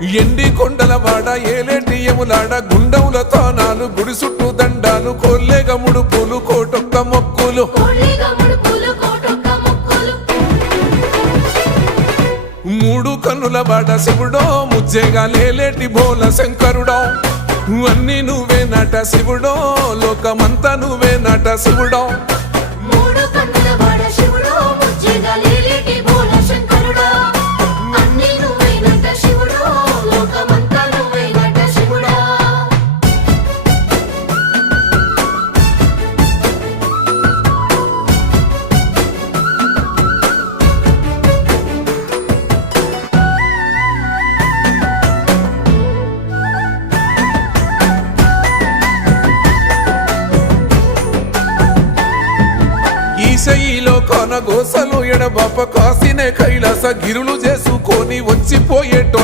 ఎండి కొండల వాడ ఏలేటియములాడ గుండముల తానాలు గుడి చుట్టూ దండాలు కొల్లేగ ముడుపులు కోటొక్క మొక్కులు మూడు కన్నుల వాడ శివుడో ముజ్జేగా లేలేటి బోల శంకరుడో అన్ని నువ్వే నట శివుడో లోకమంతా నువ్వే నట శివుడో ఈశయిలో కొన గోసలు ఎడబాప కాసినే కైలాస గిరులు చేసుకొని వచ్చిపోయేటో